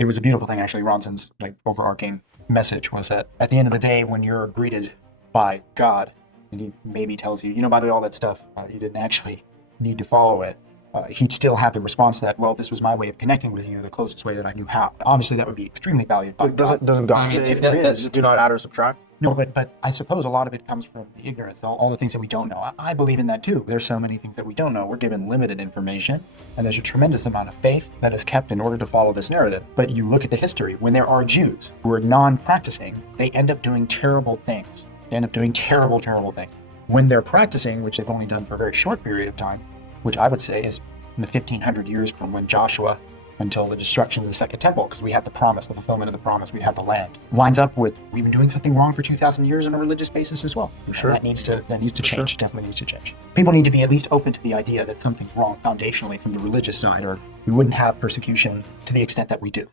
It was a beautiful thing, actually. Ronson's like overarching message was that at the end of the day, when you're greeted by God, and he maybe tells you, by the way, all that stuff, you didn't actually need to follow it. He'd still have the response that, well, this was my way of connecting with you, the closest way that I knew how. Obviously, that would be extremely valued by But God. doesn't God I mean, say if there is, do not add or subtract? No, but I suppose a lot of it comes from the ignorance, all the things that we don't know. I believe in that too. There's so many things that we don't know. We're given limited information, and there's a tremendous amount of faith that is kept in order to follow this narrative. But you look at the history, when there are Jews who are non-practicing, they end up doing terrible things. They end up doing terrible, terrible things. When they're practicing, which they've only done for a very short period of time, which I would say is in the 1500 years from when Joshua until the destruction of the Second Temple, because we have the promise, the fulfillment of the promise, we have the land. Lines up with we've been doing something wrong for 2,000 years on a religious basis as well. Sure. And that needs to change. Sure. Definitely needs to change. People need to be at least open to the idea that something's wrong foundationally from the religious side, or we wouldn't have persecution to the extent that we do.